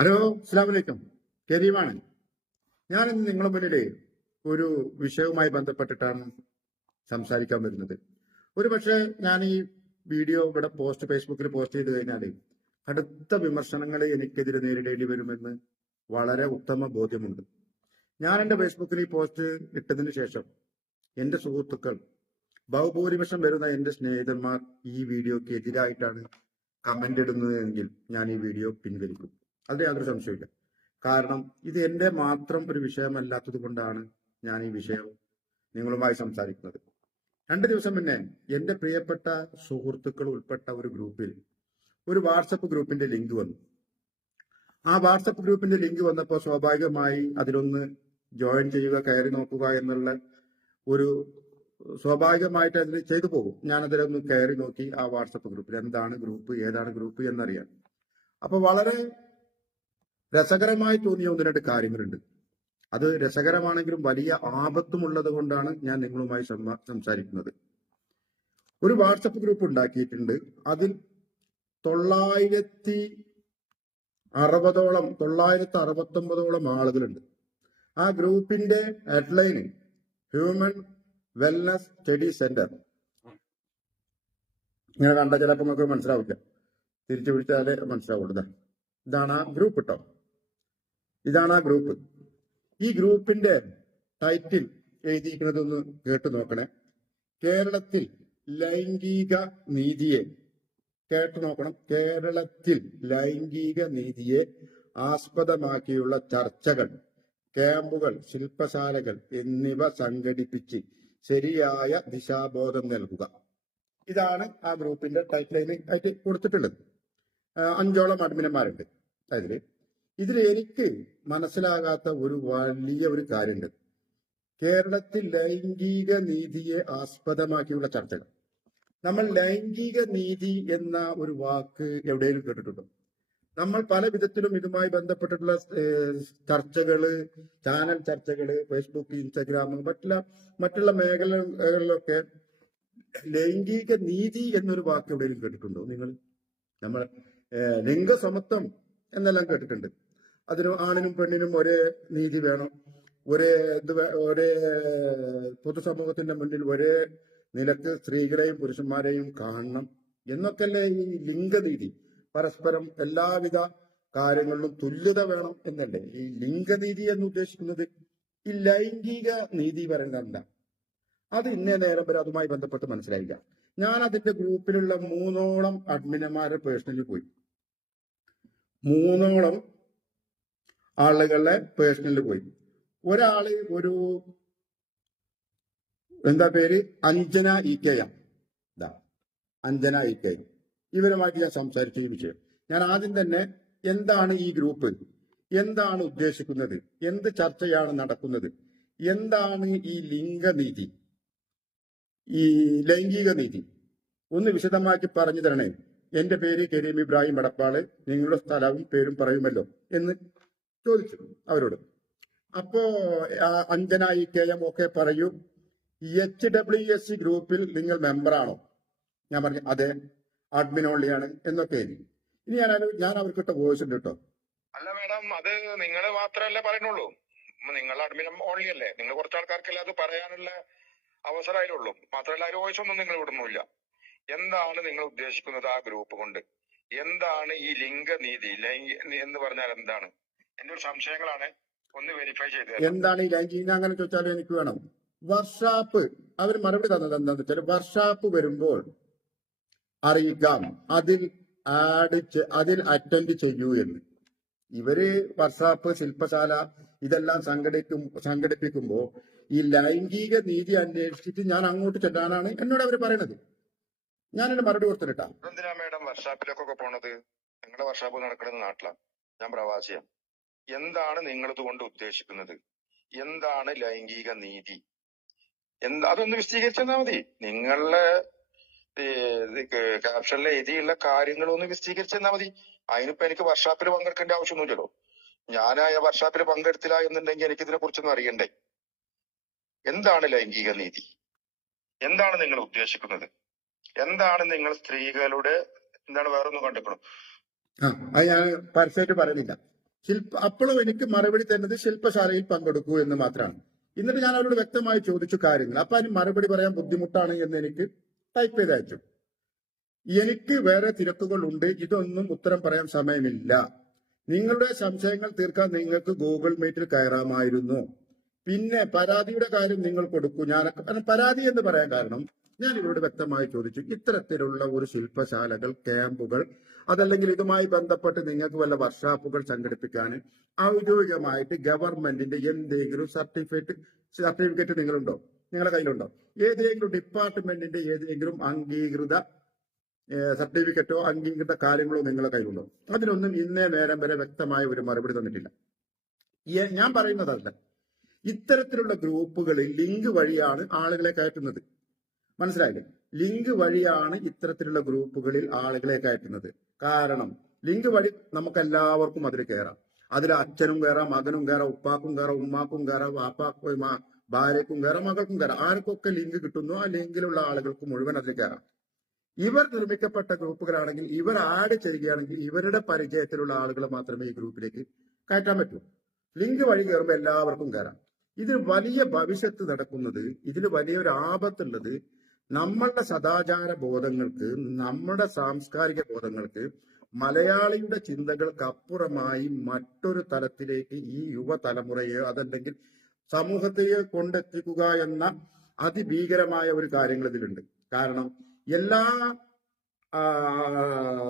Hello അസ്സാം വലൈക്കും കരീമാണ് ഞാനിന്ന് നിങ്ങളുടെ ഒരു വിഷയവുമായി ബന്ധപ്പെട്ടിട്ടാണ് സംസാരിക്കാൻ വരുന്നത്. ഒരു പക്ഷേ ഞാൻ ഈ വീഡിയോ ഇവിടെ പോസ്റ്റ് ഫേസ്ബുക്കിൽ പോസ്റ്റ് ചെയ്ത് കഴിഞ്ഞാൽ കടുത്ത വിമർശനങ്ങൾ എനിക്കെതിരെ നേരിടേണ്ടി വരുമെന്ന് വളരെ ഉത്തമ ബോധ്യമുണ്ട്. ഞാൻ എന്റെ ഫേസ്ബുക്കിൽ ഈ പോസ്റ്റ് ഇട്ടതിന് ശേഷം എന്റെ സുഹൃത്തുക്കൾ ബഹുഭൂരിപക്ഷം വരുന്ന എന്റെ സ്നേഹിതന്മാർ ഈ വീഡിയോക്ക് എതിരായിട്ടാണ് കമന്റ് ഇടുന്നതെങ്കിൽ ഞാൻ ഈ വീഡിയോ പിൻവലിക്കും. അതിൽ യാതൊരു സംശയമില്ല കാരണം ഇത് എന്റെ മാത്രം ഒരു വിഷയമല്ലാത്തത് കൊണ്ടാണ് ഞാൻ ഈ വിഷയം നിങ്ങളുമായി സംസാരിക്കുന്നത്. രണ്ട് ദിവസം മുന്നേ എന്റെ പ്രിയപ്പെട്ട സുഹൃത്തുക്കൾ ഉൾപ്പെട്ട ഒരു ഗ്രൂപ്പിൽ ഒരു വാട്സപ്പ് ഗ്രൂപ്പിന്റെ ലിങ്ക് വന്നു. ആ വാട്സപ്പ് ഗ്രൂപ്പിന്റെ ലിങ്ക് വന്നപ്പോൾ സ്വാഭാവികമായി അതിലൊന്ന് ജോയിൻ ചെയ്യുക കയറി നോക്കുക എന്നുള്ള ഒരു സ്വാഭാവികമായിട്ട് അതിൽ ചെയ്തു പോകും. ഞാൻ അതിലൊന്ന് കയറി നോക്കി ആ വാട്സപ്പ് ഗ്രൂപ്പിൽ എന്താണ് ഗ്രൂപ്പ് ഏതാണ് ഗ്രൂപ്പ് എന്നറിയാം അപ്പൊ വളരെ രസകരമായി തോന്നിയ ഒന്ന് രണ്ട് കാര്യങ്ങളുണ്ട്. അത് രസകരമാണെങ്കിലും വലിയ ആപത്തുമുള്ളത് കൊണ്ടാണ് ഞാൻ നിങ്ങളുമായി സംസാരിക്കുന്നത്. ഒരു വാട്സപ്പ് ഗ്രൂപ്പ് ഉണ്ടാക്കിയിട്ടുണ്ട്. അതിൽ തൊള്ളായിരത്തി അറുപതോളം തൊള്ളായിരത്തി അറുപത്തൊമ്പതോളം ആളുകളുണ്ട്. ആ ഗ്രൂപ്പിന്റെ ഹെഡ്ലൈന് ഹ്യൂമൻ വെൽനസ് സ്റ്റഡി സെന്റർ ഇങ്ങനെ കണ്ട ചിലപ്പോൾ നമുക്ക് മനസ്സിലാവില്ല. തിരിച്ചു വിളിച്ചാലേ മനസ്സിലാവുള്ളൂ ഇതാണ് ആ ഗ്രൂപ്പ് കേട്ടോ ഇതാണ് ആ ഗ്രൂപ്പ് ഈ ഗ്രൂപ്പിന്റെ ടൈറ്റിൽ എഴുതിയിരിക്കുന്നതൊന്ന് കേട്ടു നോക്കണേ. കേരളത്തിൽ ലൈംഗിക നീതിയെ കേട്ടു നോക്കണം. കേരളത്തിൽ ലൈംഗിക നീതിയെ ആസ്പദമാക്കിയുള്ള ചർച്ചകൾ ക്യാമ്പുകൾ ശില്പശാലകൾ എന്നിവ സംഘടിപ്പിച്ച് ശരിയായ ദിശാബോധം നൽകുക. ഇതാണ് ആ ഗ്രൂപ്പിന്റെ ടൈറ്റിൽ ആയിട്ട് കൊടുത്തിട്ടുള്ളത്. അഞ്ചോളം അഡ്മിനന്മാരുണ്ട് അതിൽ. ഇതിൽ എനിക്ക് മനസ്സിലാകാത്ത ഒരു വലിയ ഒരു കാര്യമുണ്ട്. കേരളത്തിൽ ലൈംഗിക നീതിയെ ആസ്പദമാക്കിയുള്ള ചർച്ചകൾ. നമ്മൾ ലൈംഗിക നീതി എന്ന ഒരു വാക്ക് എവിടെയെങ്കിലും കേട്ടിട്ടുണ്ടോ? നമ്മൾ പല വിധത്തിലും ഇതുമായി ബന്ധപ്പെട്ടിട്ടുള്ള ചർച്ചകൾ ചാനൽ ചർച്ചകൾ ഫേസ്ബുക്ക് ഇൻസ്റ്റഗ്രാം മറ്റുള്ള മറ്റുള്ള മേഖലകളിലൊക്കെ ലൈംഗിക നീതി എന്നൊരു വാക്ക് എവിടെയെങ്കിലും കേട്ടിട്ടുണ്ടോ നിങ്ങൾ? നമ്മൾ ലിംഗസമത്വം എന്നെല്ലാം കേട്ടിട്ടുണ്ട്. അതിന് ആണിനും പെണ്ണിനും ഒരേ നീതി വേണം. ഒരേ ഇത് ഒരേ പൊതുസമൂഹത്തിന്റെ മുന്നിൽ ഒരേ നിലയ്ക്ക് സ്ത്രീകളെയും പുരുഷന്മാരെയും കാണണം എന്നൊക്കെയല്ലേ ഈ ലിംഗനീതി. പരസ്പരം എല്ലാവിധ കാര്യങ്ങളിലും തുല്യത വേണം എന്നല്ലേ? ഈ ലിംഗനീതി എന്ന് ഉദ്ദേശിക്കുന്നത് ഈ ലൈംഗിക നീതി പറയുന്നതല്ല അത് ഇന്നേ നേരം വരെ അതുമായി ബന്ധപ്പെട്ട് മനസ്സിലായില്ല. ഞാൻ അതിന്റെ ഗ്രൂപ്പിലുള്ള മൂന്നോളം അഡ്മിനന്മാരെ പേഴ്സണലി പോയി. മൂന്നോളം ആളുകളെ പേഴ്സണലിൽ പോയി. ഒരാൾ ഒരു എന്താ പേര്? Anjana E K M Anjana E K. ഇവരുമായിട്ട് ഞാൻ സംസാരിച്ച ഈ വിഷയം. ഞാൻ ആദ്യം തന്നെ എന്താണ് ഈ ഗ്രൂപ്പ്? എന്താണ് ഉദ്ദേശിക്കുന്നത്? എന്ത് ചർച്ചയാണ് നടക്കുന്നത്? എന്താണ് ഈ ലിംഗനീതി? ഈ ലൈംഗിക നീതി ഒന്ന് വിശദമാക്കി പറഞ്ഞു തരണേ. എന്റെ പേര് കരീം ഇബ്രാഹിം എടപ്പാൾ നിങ്ങളുടെ സ്ഥലവും പേരും പറയുമല്ലോ. എന്ന് ചോദിച്ചു അവരോട്. അപ്പോ അഞ്ജനായി കെ എം ഒക്കെ പറയൂ എച്ച് ഡബ്ല്യു എസ് സി ഗ്രൂപ്പിൽ നിങ്ങൾ മെമ്പറാണോ ഞാൻ പറഞ്ഞു അതെ അഡ്മിൻ ഓൺലിയാണ് എന്നൊക്കെ എനിക്ക് ഇനി ഞാൻ ഞാൻ അവർക്കിട്ട വോയിസ് ഉണ്ട് കേട്ടോ. അല്ല മാഡം അത് നിങ്ങൾ മാത്രമല്ലേ പറയുന്നുള്ളൂ. നിങ്ങൾ അഡ്മിൻ ഓൺലി അല്ലേ? നിങ്ങൾ കുറച്ച് ആൾക്കാർക്കല്ലേ അത് പറയാനുള്ള അവസരം മാത്രമല്ല ഒരു വോയിസ് ഒന്നും നിങ്ങൾ വിടുന്നില്ല. എന്താണ് നിങ്ങൾ ഉദ്ദേശിക്കുന്നത് ആ ഗ്രൂപ്പ് കൊണ്ട്? എന്താണ് ഈ ലിംഗനീതി എന്ന് പറഞ്ഞാൽ എന്താണ്? എന്റെ ഒരു സംശയങ്ങളാണ്. ഒന്ന് വെരിഫൈ ചെയ്ത് എന്താണ് ഈ ലൈംഗിക അങ്ങനെ ചോദിച്ചാലും എനിക്ക് വേണം. വർഷാപ്പ് അവർ മറുപടി തന്നത് എന്താണെന്ന് വെച്ചാൽ വർഷാപ്പ് വരുമ്പോൾ അറിയിക്കാം. അതിൽ ആഡ് അതിൽ അറ്റൻഡ് ചെയ്യൂ എന്ന്. ഇവർ വർഷാപ്പ് ശില്പശാല ഇതെല്ലാം സംഘടിക്കും സംഘടിപ്പിക്കുമ്പോ ഈ ലൈംഗിക നീതി അന്വേഷിച്ചിട്ട് ഞാൻ അങ്ങോട്ട് ചെല്ലാനാണ് എന്നോട് അവർ പറയണത്. ഞാനൊരു മറുപടി കൊടുത്തിട്ടാ. എന്തിനാ മാഡം വർഷാപ്പിലേക്കൊക്കെ പോണത്? നിങ്ങളുടെ വർഷാപ്പ് നടക്കുന്നത് നാട്ടിലാണ് ഞാൻ പ്രവാസിയാണ് എന്താണ് നിങ്ങൾ കൊണ്ട് ഉദ്ദേശിക്കുന്നത്? എന്താണ് ലൈംഗിക നീതി? എന്ത് അതൊന്ന് വിശദീകരിച്ചെന്നാ മതി. നിങ്ങളുടെ ക്യാപ്ഷനിൽ എഴുതിയുള്ള കാര്യങ്ങൾ ഒന്ന് വിശദീകരിച്ചെന്നാ മതി. അതിനിപ്പോ എനിക്ക് വർഷാപ്പിൽ പങ്കെടുക്കേണ്ട ആവശ്യമൊന്നുമില്ലല്ലോ. ഞാനായ വർഷാപ്പിൽ പങ്കെടുത്തില്ല എന്നുണ്ടെങ്കിൽ എനിക്ക് ഇതിനെ കുറിച്ചൊന്നും അറിയണ്ടേ? എന്താണ് ലൈംഗിക നീതി? എന്താണ് നിങ്ങൾ ഉദ്ദേശിക്കുന്നത്? എന്താണ് നിങ്ങൾ സ്ത്രീകളുടെ എന്താണ് വേറൊന്നും കണ്ടെക്കണം അത് ഞാൻ പറയുന്നില്ല. ശില്പ അപ്പോഴും എനിക്ക് മറുപടി തരുന്നത് ശില്പശാലയിൽ പങ്കെടുക്കൂ എന്ന് മാത്രമാണ്. എന്നിട്ട് ഞാൻ അവരോട് വ്യക്തമായി ചോദിച്ചു കാര്യങ്ങൾ. അപ്പൊ അതിന് മറുപടി പറയാൻ ബുദ്ധിമുട്ടാണ് എന്ന് എനിക്ക് ടൈപ്പ് ചെയ്ത് അയച്ചു. എനിക്ക് വേറെ തിരക്കുകൾ ഉണ്ട്. ഇതൊന്നും ഉത്തരം പറയാൻ സമയമില്ല. നിങ്ങളുടെ സംശയങ്ങൾ തീർക്കാൻ നിങ്ങൾക്ക് ഗൂഗിൾ മീറ്റിൽ കയറാമായിരുന്നു. പിന്നെ പരാതിയുടെ കാര്യം നിങ്ങൾ കൊടുക്കൂ. ഞാൻ പരാതി എന്ന് പറയാൻ കാരണം ഞാൻ ഇവരോട് വ്യക്തമായി ചോദിച്ചു ഇത്തരത്തിലുള്ള ഒരു ശില്പശാലകൾ ക്യാമ്പുകൾ അതല്ലെങ്കിൽ ഇതുമായി ബന്ധപ്പെട്ട് നിങ്ങൾക്ക് വല്ല വർക്ക്ഷോപ്പുകൾ സംഘടിപ്പിക്കാൻ ഔദ്യോഗികമായിട്ട് ഗവൺമെന്റിന്റെ എന്തെങ്കിലും സർട്ടിഫിക്കറ്റ് സർട്ടിഫിക്കറ്റ് നിങ്ങളുണ്ടോ? നിങ്ങളുടെ കയ്യിലുണ്ടോ? ഏതെങ്കിലും ഡിപ്പാർട്ട്മെന്റിന്റെ ഏതെങ്കിലും അംഗീകൃത സർട്ടിഫിക്കറ്റോ അംഗീകൃത കാര്യങ്ങളോ നിങ്ങളുടെ കയ്യിലുണ്ടോ? അതിനൊന്നും ഇന്നേ നേരം വരെ വ്യക്തമായ ഒരു മറുപടി തന്നിട്ടില്ല. ഞാൻ പറയുന്നതല്ല. ഇത്തരത്തിലുള്ള ഗ്രൂപ്പുകളിൽ ലിങ്ക് വഴിയാണ് ആളുകളെ കയറ്റുന്നത്. മനസ്സിലായില്ലേ? ലിങ്ക് വഴിയാണ് ഇത്തരത്തിലുള്ള ഗ്രൂപ്പുകളിൽ ആളുകളെ കയറ്റുന്നത്. കാരണം ലിങ്ക് വഴി നമുക്ക് എല്ലാവർക്കും അതിൽ കയറാം. അതിൽ അച്ഛനും കയറാം മകനും കയറാം ഉപ്പാക്കും കയറാം ഉമ്മാക്കും കയറാം വാപ്പാക്കും ഭാര്യക്കും കയറാം മകൾക്കും കയറാം. ആർക്കൊക്കെ ലിങ്ക് കിട്ടുന്നു ആ ലിങ്കിലുള്ള ആളുകൾക്ക് മുഴുവൻ അതിൽ കയറാം. ഇവർ നിർമ്മിക്കപ്പെട്ട ഗ്രൂപ്പുകളാണെങ്കിൽ ഇവർ ആഡ് ചെയ്യുകയാണെങ്കിൽ ഇവരുടെ പരിചയത്തിലുള്ള ആളുകൾ മാത്രമേ ഈ ഗ്രൂപ്പിലേക്ക് കയറ്റാൻ പറ്റൂ. ലിങ്ക് വഴി കയറുമ്പോൾ എല്ലാവർക്കും കയറാം. ഇതിൽ വലിയ ഭവിഷ്യത്ത് നടക്കുന്നത് ഇതിന് വലിയൊരു ആപത്തുള്ളത് നമ്മളുടെ സദാചാര ബോധങ്ങൾക്ക് നമ്മുടെ സാംസ്കാരിക ബോധങ്ങൾക്ക് മലയാളിയുടെ ചിന്തകൾക്ക് അപ്പുറമായി മറ്റൊരു തലത്തിലേക്ക് ഈ യുവതലമുറയെ അതല്ലെങ്കിൽ സമൂഹത്തെ കൊണ്ടെത്തിക്കുക എന്ന അതിഭീകരമായ ഒരു കാര്യങ്ങൾ ഇതിലുണ്ട്. കാരണം എല്ലാ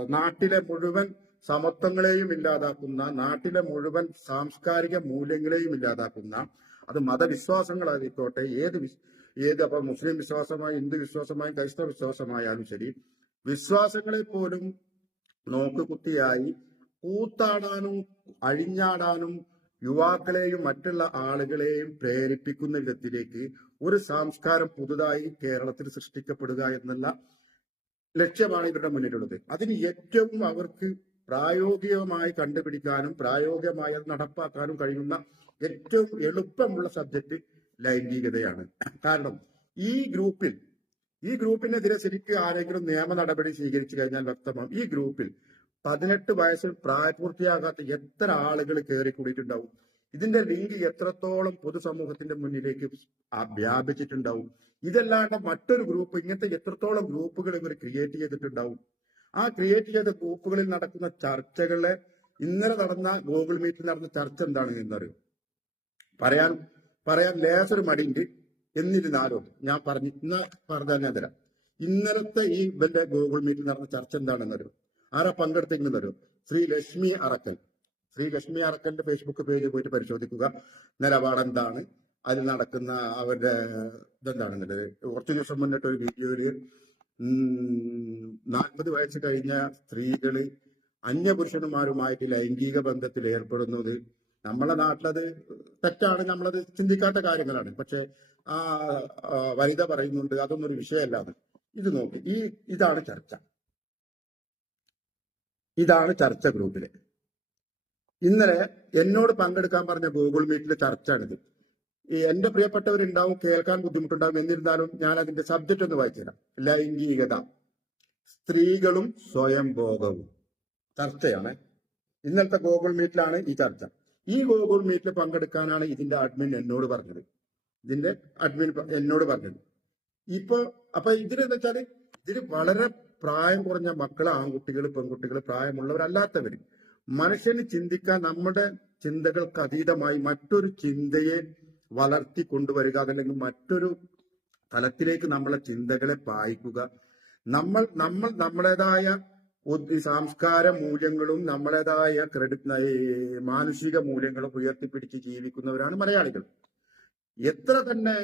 നാട്ടിലെ മുഴുവൻ സമത്വങ്ങളെയും ഇല്ലാതാക്കുന്ന നാട്ടിലെ മുഴുവൻ സാംസ്കാരിക മൂല്യങ്ങളെയും ഇല്ലാതാക്കുന്ന അത് മതവിശ്വാസങ്ങളായിക്കോട്ടെ ഏത് ഏത് അപ്പൊ മുസ്ലിം വിശ്വാസമായി ഹിന്ദു വിശ്വാസമായും ക്രൈസ്തവ വിശ്വാസമായാലും ശരി വിശ്വാസങ്ങളെ പോലും നോക്കുകുത്തിയായി കൂത്താടാനും അഴിഞ്ഞാടാനും യുവാക്കളെയും മറ്റുള്ള ആളുകളെയും പ്രേരിപ്പിക്കുന്ന വിധത്തിലേക്ക് ഒരു സംസ്കാരം പുതുതായി കേരളത്തിൽ സൃഷ്ടിക്കപ്പെടുക എന്നുള്ള ലക്ഷ്യമാണ് ഇവരുടെ മുന്നിലുള്ളത്. അതിന് ഏറ്റവും അവർക്ക് പ്രായോഗികമായി കണ്ടുപിടിക്കാനും പ്രായോഗികമായി അത് നടപ്പാക്കാനും കഴിയുന്ന ഏറ്റവും എളുപ്പമുള്ള സബ്ജക്ട് ലൈംഗികതയാണ്. കാരണം ഈ ഗ്രൂപ്പിൽ ഈ ഗ്രൂപ്പിനെതിരെ ശരിക്കും ആരെങ്കിലും നിയമ നടപടി സ്വീകരിച്ചു കഴിഞ്ഞാൽ വ്യക്തമാണ് ഈ ഗ്രൂപ്പിൽ പതിനെട്ട് വയസ്സിൽ പ്രായപൂർത്തിയാകാത്ത എത്ര ആളുകൾ കയറി കൂടിയിട്ടുണ്ടാവും ഇതിന്റെ ലിങ്ക് എത്രത്തോളം പൊതുസമൂഹത്തിന്റെ മുന്നിലേക്ക് വ്യാപിച്ചിട്ടുണ്ടാവും? ഇതല്ലാണ്ട് മറ്റൊരു ഗ്രൂപ്പ് ഇങ്ങനത്തെ എത്രത്തോളം ഗ്രൂപ്പുകൾ ഇവർ ക്രിയേറ്റ് ചെയ്തിട്ടുണ്ടാവും? ആ ക്രിയേറ്റ് ചെയ്ത ഗ്രൂപ്പുകളിൽ നടക്കുന്ന ചർച്ചകളെ ഇന്നലെ നടന്ന ഗൂഗിൾ മീറ്റിൽ നടന്ന ചർച്ച എന്താണ് എന്നറിയോ പറയാൻ പറയാൻ ലേസർ മടിയുണ്ട് എന്നിരുന്നാലും ഞാൻ പറഞ്ഞു ഇന്ന പറഞ്ഞാൽ ഞാൻ തരാം. ഇന്നലത്തെ ഈ ഇവന്റെ ഗൂഗിൾ മീറ്റിൽ നടന്ന ചർച്ച എന്താണെന്ന് വരും ആരാ പങ്കെടുത്തിരിക്കുന്നത് വരും ശ്രീ ലക്ഷ്മി അറക്കൽ. ശ്രീ ലക്ഷ്മി അറക്കലിന്റെ ഫേസ്ബുക്ക് പേജ് പോയിട്ട് പരിശോധിക്കുക. നിലപാട് എന്താണ്? അതിൽ നടക്കുന്ന അവരുടെ ഇതെന്താണെന്നുള്ളത് കുറച്ചു ദിവസം മുന്നിട്ട് ഒരു വീഡിയോയിൽ നാൽപ്പത് വയസ്സ് കഴിഞ്ഞ സ്ത്രീകൾ അന്യപുരുഷന്മാരുമായിട്ട് ലൈംഗിക ബന്ധത്തിൽ ഏർപ്പെടുന്നത് നമ്മളെ നാട്ടിലത് തെറ്റാണ് നമ്മളത് ചിന്തിക്കാത്ത കാര്യങ്ങളാണ്. പക്ഷെ ആ വനിത പറയുന്നുണ്ട് അതൊന്നും ഒരു വിഷയമല്ലാതെ ഇത് നോക്ക് ഈ ഇതാണ് ചർച്ച. ഇതാണ് ചർച്ച ഗ്രൂപ്പിൽ. ഇന്നലെ എന്നോട് പങ്കെടുക്കാൻ പറഞ്ഞ ഗൂഗിൾ മീറ്റിലെ ചർച്ചയാണിത് ഈ എന്റെ പ്രിയപ്പെട്ടവരുണ്ടാവും കേൾക്കാൻ ബുദ്ധിമുട്ടുണ്ടാവും എന്നിരുന്നാലും ഞാൻ അതിന്റെ സബ്ജക്റ്റ് ഒന്ന് വായിച്ചുതരാം. ലൈംഗികത സ്ത്രീകളും സ്വയംഭോഗവും. ചർച്ചയാണ്. ഇന്നലത്തെ ഗൂഗിൾ മീറ്റിലാണ് ഈ ചർച്ച. ഈ ഗൂഗിൾ മീറ്റിൽ പങ്കെടുക്കാനാണ് ഇതിന്റെ അഡ്മിൻ എന്നോട് പറഞ്ഞത്. ഇതിന്റെ അഡ്മിൻ എന്നോട് പറഞ്ഞത്. ഇപ്പൊ അപ്പൊ ഇതിലെന്ന് വെച്ചാൽ ഇതിൽ വളരെ പ്രായം കുറഞ്ഞ മക്കൾ ആൺകുട്ടികൾ പെൺകുട്ടികൾ പ്രായമുള്ളവരല്ലാത്തവര് മനുഷ്യന് ചിന്തിക്കാൻ നമ്മുടെ ചിന്തകൾക്ക് അതീതമായി മറ്റൊരു ചിന്തയെ വളർത്തി കൊണ്ടുവരിക അതല്ലെങ്കിൽ മറ്റൊരു തലത്തിലേക്ക് നമ്മളെ ചിന്തകളെ പായിക്കുക. നമ്മൾ നമ്മൾ നമ്മുടേതായ സംസ്കാര മൂല്യങ്ങളും നമ്മളേതായ ക്രെഡിറ്റ് മാനുഷിക മൂല്യങ്ങളും ഉയർത്തിപ്പിടിച്ച് ജീവിക്കുന്നവരാണ് മലയാളികൾ. എത്ര തന്നെ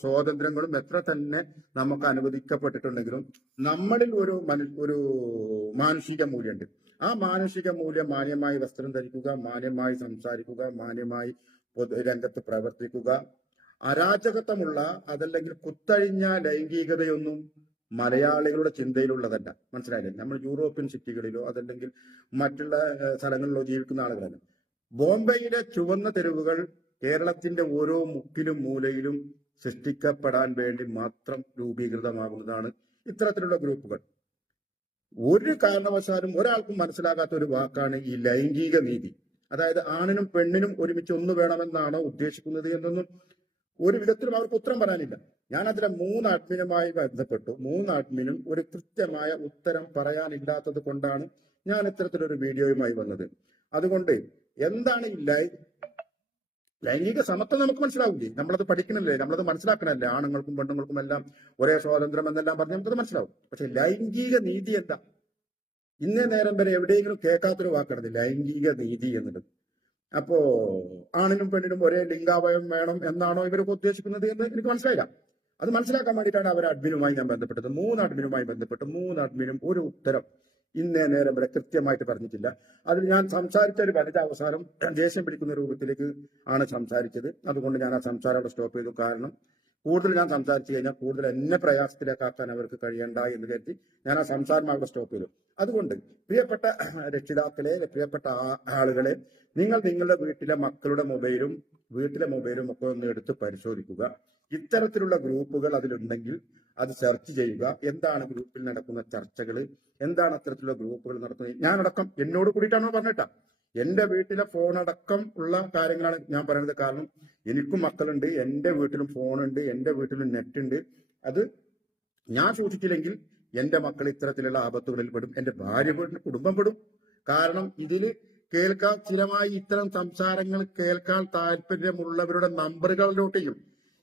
സ്വാതന്ത്ര്യങ്ങളും എത്ര തന്നെ നമുക്ക് അനുവദിക്കപ്പെട്ടിട്ടുണ്ടെങ്കിലും നമ്മളിൽ ഒരു ഒരു മാനുഷിക മൂല്യമുണ്ട് ആ മാനുഷിക മൂല്യം മാന്യമായി വസ്ത്രം ധരിക്കുക മാന്യമായി സംസാരിക്കുക മാന്യമായി രംഗത്ത് പ്രവർത്തിക്കുക. അരാജകത്വമുള്ള അതല്ലെങ്കിൽ കുത്തഴിഞ്ഞ ലൈംഗികതയൊന്നും മലയാളികളുടെ ചിന്തയിലുള്ളതല്ല. മനസ്സിലായില്ലേ? നമ്മൾ യൂറോപ്യൻ സിറ്റികളിലോ അതല്ലെങ്കിൽ മറ്റുള്ള സ്ഥലങ്ങളിലോ ജീവിക്കുന്ന ആളുകളല്ല. ബോംബെയിലെ ചുവന്ന തെരുവുകൾ കേരളത്തിന്റെ ഓരോ മുക്കിലും മൂലയിലും സൃഷ്ടിക്കപ്പെടാൻ വേണ്ടി മാത്രം രൂപീകൃതമാകുന്നതാണ് ഇത്തരത്തിലുള്ള ഗ്രൂപ്പുകൾ. ഒരു കാരണവശാലും ഒരാൾക്കും മനസ്സിലാകാത്ത ഒരു വാക്കാണ് ഈ ലൈംഗിക നീതി. അതായത് ആണിനും പെണ്ണിനും ഒരുമിച്ച് ഒന്ന് വേണമെന്നാണോ ഉദ്ദേശിക്കുന്നത് എന്നൊന്നും ഒരു വിധത്തിലും അവർക്ക് ഉത്തരം പറയാനില്ല. ഞാൻ അതിലെ മൂന്ന് അഡ്മിനുമായി ബന്ധപ്പെട്ടു. മൂന്ന് അഡ്മിനും ഒരു കൃത്യമായ ഉത്തരം പറയാനില്ലാത്തത് കൊണ്ടാണ് ഞാൻ ഇത്തരത്തിലൊരു വീഡിയോയുമായി വന്നത്. അതുകൊണ്ട് എന്താണ് ഇല്ലായി ലൈംഗിക സമത്വം നമുക്ക് മനസ്സിലാവില്ലേ? നമ്മളത് പഠിക്കണല്ലേ? നമ്മളത് മനസ്സിലാക്കണല്ലേ? ആണുങ്ങൾക്കും പെണ്ണുങ്ങൾക്കും എല്ലാം ഒരേ സ്വാതന്ത്ര്യം എന്നെല്ലാം പറഞ്ഞ് നമുക്കത് മനസ്സിലാവും. പക്ഷെ ലൈംഗിക നീതി എന്താ? ഇന്നേ നേരം വരെ എവിടെയെങ്കിലും കേൾക്കാത്തൊരു വാക്കാണ് ലൈംഗിക നീതി എന്നുള്ളത്. അപ്പോ ആണിനും പെണ്ണിനും ഒരേ ലിംഗാവയം വേണം എന്നാണോ ഇവരൊക്കെ ഉദ്ദേശിക്കുന്നത് എന്ന് എനിക്ക് മനസ്സിലായില്ല. അത് മനസ്സിലാക്കാൻ വേണ്ടിയിട്ടാണ് അവർ അഡ്മിനുമായി ഞാൻ ബന്ധപ്പെട്ടത്. മൂന്ന് അഡ്മിനുമായി ബന്ധപ്പെട്ട് മൂന്ന് അഡ്മിനും ഒരു ഉത്തരം ഇന്നേ നേരം വരെ കൃത്യമായിട്ട് പറഞ്ഞിട്ടില്ല. അതിൽ ഞാൻ സംസാരിച്ച ഒരു വനിത അവസാനം ദേഷ്യം പിടിക്കുന്ന രൂപത്തിലേക്ക് ആണ് സംസാരിച്ചത്. അതുകൊണ്ട് ഞാൻ ആ സംസാരം അവിടെ സ്റ്റോപ്പ് ചെയ്തു. കാരണം കൂടുതൽ ഞാൻ സംസാരിച്ചു കഴിഞ്ഞാൽ കൂടുതൽ എന്നെ പ്രയാസത്തിലേക്കാക്കാൻ അവർക്ക് കഴിയണ്ട എന്ന് കരുതി ഞാൻ ആ സംസാരം അവിടെ സ്റ്റോപ്പ് ചെയ്തു. അതുകൊണ്ട് പ്രിയപ്പെട്ട രക്ഷിതാക്കളെ പ്രിയപ്പെട്ട ആളുകളെ നിങ്ങൾ നിങ്ങളുടെ വീട്ടിലെ മക്കളുടെ മൊബൈലും വീട്ടിലെ മൊബൈലും ഒക്കെ ഒന്ന് എടുത്ത് പരിശോധിക്കുക. ഇത്തരത്തിലുള്ള ഗ്രൂപ്പുകൾ അതിലുണ്ടെങ്കിൽ അത് സെർച്ച് ചെയ്യുക. എന്താണ് ഗ്രൂപ്പിൽ നടക്കുന്ന ചർച്ചകൾ എന്താണ് അത്തരത്തിലുള്ള ഗ്രൂപ്പുകൾ നടത്തുന്നത്? ഞാനടക്കം എന്നോട് കൂടിയിട്ടാണോ പറഞ്ഞിട്ടാ? എന്റെ വീട്ടിലെ ഫോൺ അടക്കം ഉള്ള കാര്യങ്ങളാണ് ഞാൻ പറയുന്നത്. കാരണം എനിക്കും മക്കളുണ്ട് എന്റെ വീട്ടിലും ഫോണുണ്ട് എന്റെ വീട്ടിലും നെറ്റ് ഉണ്ട്. അത് ഞാൻ സൂക്ഷിച്ചില്ലെങ്കിൽ എന്റെ മക്കൾ ഇത്തരത്തിലുള്ള ആപത്തുകളിൽ പെടും എന്റെ ഭാര്യ കുടുംബം പെടും. കാരണം ഇതിൽ കേൾക്കാൻ സ്ഥിരമായി ഇത്തരം സംസാരങ്ങൾ കേൾക്കാൻ താല്പര്യമുള്ളവരുടെ നമ്പറുകളിലോട്ട് ചെയ്യും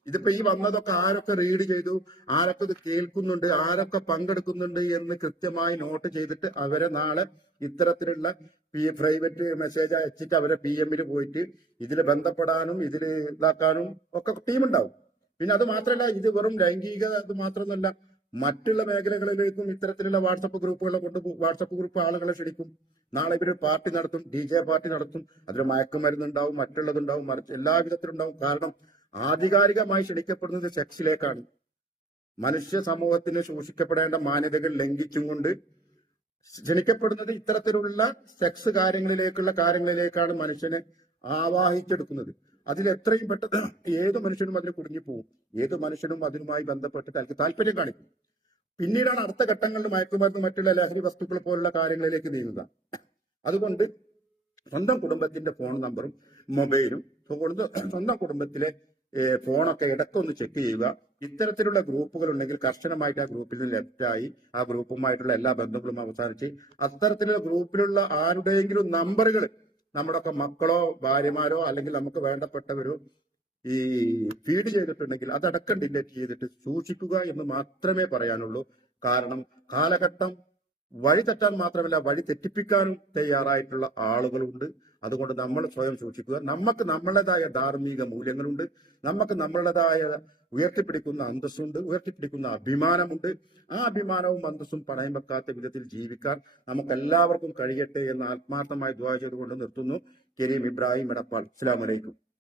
ഇതിപ്പോ ഈ വന്നതൊക്കെ ആരൊക്കെ റീഡ് ചെയ്തു? ആരൊക്കെ ഇത് കേൾക്കുന്നുണ്ട്? ആരൊക്കെ പങ്കെടുക്കുന്നുണ്ട് എന്ന് കൃത്യമായി നോട്ട് ചെയ്തിട്ട് അവരെ നാളെ ഇത്തരത്തിലുള്ള പി പ്രൈവറ്റ് മെസ്സേജ് അയച്ചിട്ട് അവരെ പി എമ്മിൽ പോയിട്ട് ഇതിൽ ബന്ധപ്പെടാനും ഇതിൽ ഇതാക്കാനും ഒക്കെ ടീമുണ്ടാവും പിന്നെ അത് മാത്രമല്ല ഇത് വെറും ലൈംഗിക അത് മാത്രമല്ല മറ്റുള്ള മേഖലകളിലേക്കും ഇത്തരത്തിലുള്ള വാട്സപ്പ് ഗ്രൂപ്പുകളെ കൊണ്ട് വാട്സപ്പ് ഗ്രൂപ്പ് ആളുകളെ ക്ഷണിക്കും. നാളെ ഇവർ പാർട്ടി നടത്തും ഡി ജെ പാർട്ടി നടത്തും. അതിൽ മയക്കുമരുന്നുണ്ടാവും മറ്റുള്ളതുണ്ടാവും മറിച്ച് എല്ലാ വിധത്തിലുണ്ടാവും കാരണം ആധികാരികമായി ക്ഷണിക്കപ്പെടുന്നത് സെക്സിലേക്കാണ്. മനുഷ്യ സമൂഹത്തിന് സൂക്ഷിക്കപ്പെടേണ്ട മാന്യതകൾ ലംഘിച്ചും കൊണ്ട് ക്ഷണിക്കപ്പെടുന്നത് ഇത്തരത്തിലുള്ള സെക്സ് കാര്യങ്ങളിലേക്കുള്ള കാര്യങ്ങളിലേക്കാണ് മനുഷ്യനെ ആവാഹിച്ചെടുക്കുന്നത്. അതിൽ എത്രയും പെട്ടെന്ന് ഏത് മനുഷ്യനും അതിൽ പോകും ഏത് മനുഷ്യനും അതിനുമായി ബന്ധപ്പെട്ട് തനിക്ക് താല്പര്യം കാണിക്കും. പിന്നീടാണ് അടുത്ത ഘട്ടങ്ങളിൽ മയക്കുമരുന്ന് മറ്റുള്ള ലഹരി വസ്തുക്കൾ പോലുള്ള കാര്യങ്ങളിലേക്ക് നീങ്ങുക. അതുകൊണ്ട് സ്വന്തം കുടുംബത്തിന്റെ ഫോൺ നമ്പറും മൊബൈലും സ്വന്തം കുടുംബത്തിലെ ഫോണൊക്കെ ഇടക്കൊന്ന് ചെക്ക് ചെയ്യുക. ഇത്തരത്തിലുള്ള ഗ്രൂപ്പുകൾ ഉണ്ടെങ്കിൽ കർശനമായിട്ട് ആ ഗ്രൂപ്പിൽ നിന്ന് ലെഫ്റ്റായി ആ ഗ്രൂപ്പുമായിട്ടുള്ള എല്ലാ ബന്ധങ്ങളും അവസാനിച്ച് അത്തരത്തിലുള്ള ഗ്രൂപ്പിലുള്ള ആരുടെയെങ്കിലും നമ്പറുകൾ നമ്മുടെ ഒക്കെ മക്കളോ ഭാര്യമാരോ അല്ലെങ്കിൽ നമുക്ക് വേണ്ടപ്പെട്ടവരോ ഈ ഫീഡ് ചെയ്തിട്ടുണ്ടെങ്കിൽ അതടക്കം ഡിലീറ്റ് ചെയ്തിട്ട് സൂക്ഷിക്കുക എന്ന് മാത്രമേ പറയാനുള്ളൂ. കാരണം കാലഘട്ടം വഴി തെറ്റാൻ മാത്രമല്ല വഴി തെറ്റിപ്പിക്കാനും തയ്യാറായിട്ടുള്ള ആളുകളുണ്ട്. അതുകൊണ്ട് നമ്മൾ സ്വയം സൂക്ഷിക്കുക. നമുക്ക് നമ്മളുടേതായ ധാർമ്മിക മൂല്യങ്ങളുണ്ട്. നമുക്ക് നമ്മളുടേതായ ഉയർത്തിപ്പിടിക്കുന്ന അന്തസ്സുണ്ട്. ഉയർത്തിപ്പിടിക്കുന്ന അഭിമാനമുണ്ട്. ആ അഭിമാനവും അന്തസ്സും പണയം വെക്കാത്ത വിധത്തിൽ ജീവിക്കാൻ നമുക്കെല്ലാവർക്കും കഴിയട്ടെ എന്ന് ആത്മാർത്ഥമായി ദ്വാ ചെയ്തുകൊണ്ട് നിർത്തുന്നു. കരീം ഇബ്രാഹിം എടപ്പാൾ. അസ്സലാമു അലൈക്കും.